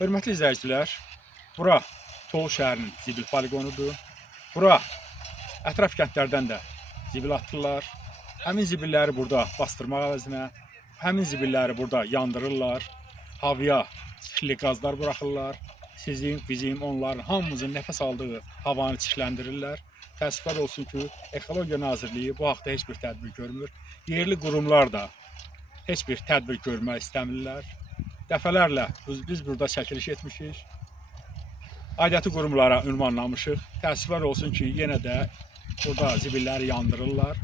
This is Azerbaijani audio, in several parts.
Hörmətli izləyicilər, bura Tovuz şəhərinin zibil poligonudur. Bura ətraf kəndlərdən də zibil atırlar. Həmin zibilləri burada bastırmaq əvəzinə, həmin zibilləri burada yandırırlar. Havaya çirkli qazlar buraxırlar. Sizin, bizim, onların hamımızın nəfəs aldığı havanı çirkləndirirlər. Təəssüflər olsun ki, Ekologiya Nazirliyi bu haqda heç bir tədbir görmür. Yerli qurumlar da heç bir tədbir görmək istəmirlər. Dəfələrlə biz burada çəkiliş etmişik. Aidiyyatı qurumlara ünvanlamışıq. Təəssüflər olsun ki, yenə də burada zibilləri yandırırlar.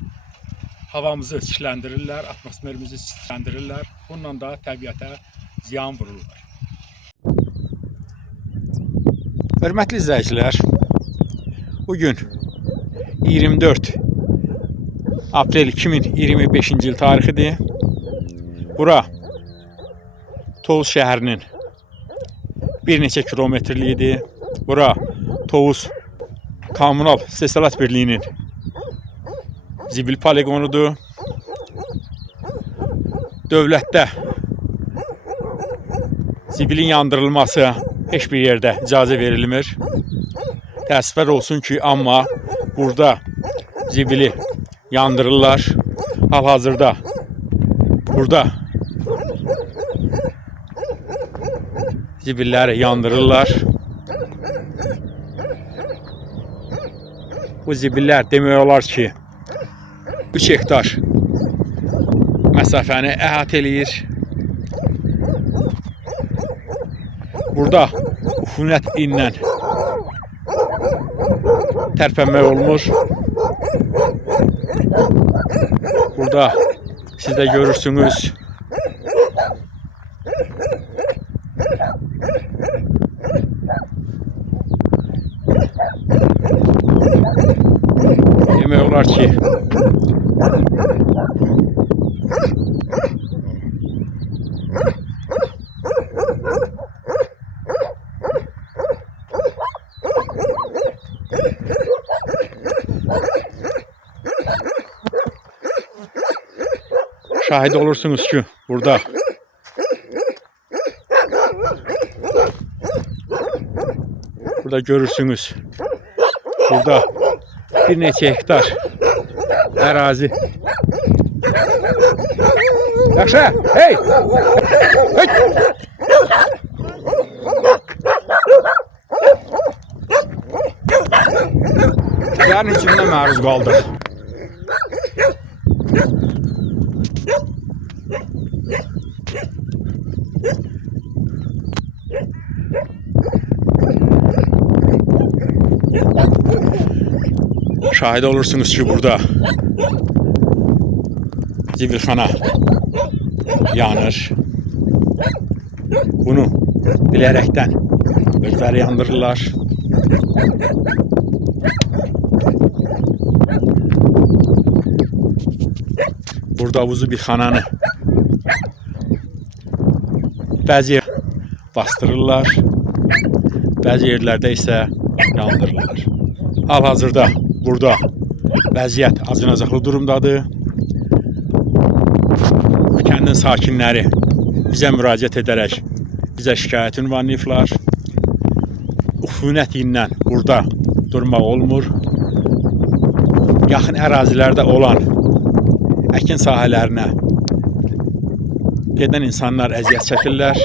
Havamızı çirkləndirirlər, atmosferimizi çirkləndirirlər. Bununla da təbiətə ziyan vururlar. Hörmətli izləyicilər, bugün 24 aprel 2025-ci il tarixidir. Bura Tovuz şəhərinin bir neçə kilometrliyidir. Bura Tovuz Kommunal İstehsalat Birliyinin zibil poligonudur. Dövlətdə zibilin yandırılması heç bir yerdə icazə verilmir. Təəssüflər olsun ki, amma burada zibili yandırırlar. Hal-hazırda burada zibilləri yandırırlar. Bu zibillər demək olar ki, 3 hektar məsafəni əhatə eləyir. Burada üfunət ilə tərpənmək olmur. Burada siz də görürsünüz. Demək olar ki, şahid olursunuz ki, burada görürsünüz. Burada bir neçə hektar ərazi. Yaxşı, hey! Hey! Yarın içində məruz qaldıq. Şahid olursunuz ki, burada zibilxana yanır. Bunu bilərəkdən özləri yandırırlar. Burada bu zibilxananı bəzi yer bastırırlar, bəzi yerlərdə isə yandırırlar. Hal-hazırda burada vəziyyət acınacaqlı durumdadır. Kəndin sakinləri bizə müraciət edərək bizə şikayət ünvanlayıblar. Üfunət ilə burada durmaq olmur. Yaxın ərazilərdə olan əkin sahələrinə gedən insanlar əziyyət çəkirlər.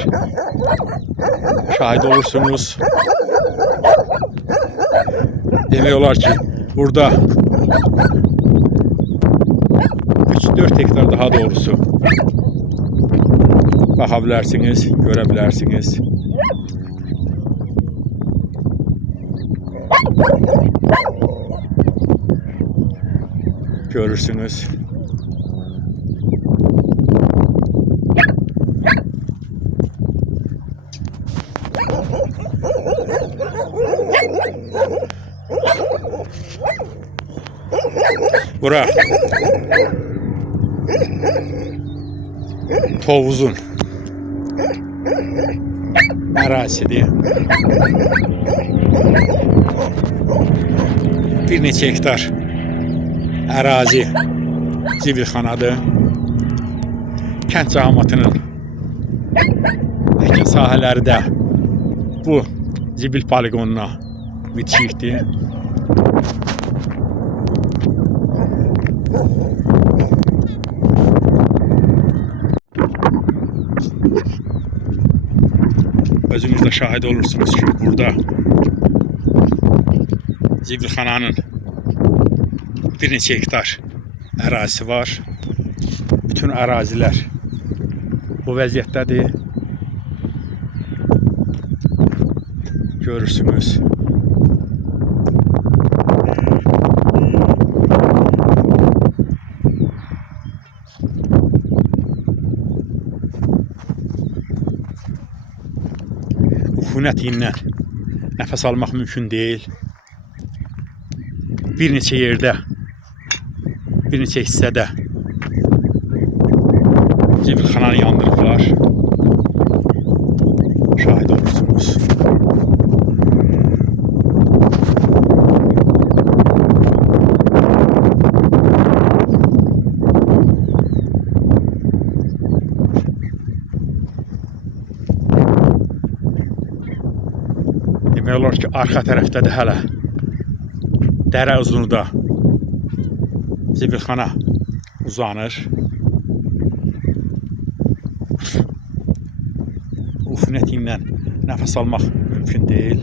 Şahid olursunuz. Demək olar ki, burada 3-4 hektar daha doğrusu baxa bilərsiniz, görə bilərsiniz. Görürsünüz. Bura Tovuzun ərazisidir. Bir neçə hektar ərazi zibilxanadır. Kənd cəmiyyətinin əkin sahələri də bu zibil poligonuna bitişikdir. Özünüz də şahid olursunuz ki, burada zibilxananın bir neçə hektar ərazisi var. Bütün ərazilər bu vəziyyətdədir. Görürsünüz. Ufunət ilə nəfəs almaq mümkün deyil. Bir neçə yerdə, bir neçə hissədə zibilxananı yandırıblar. Şahid olursunuz. Demək olar ki, arxa tərəfdə də hələ dərə uzunluğunda zibilxana uzanır. Ufunət ilə nəfəs almaq mümkün deyil.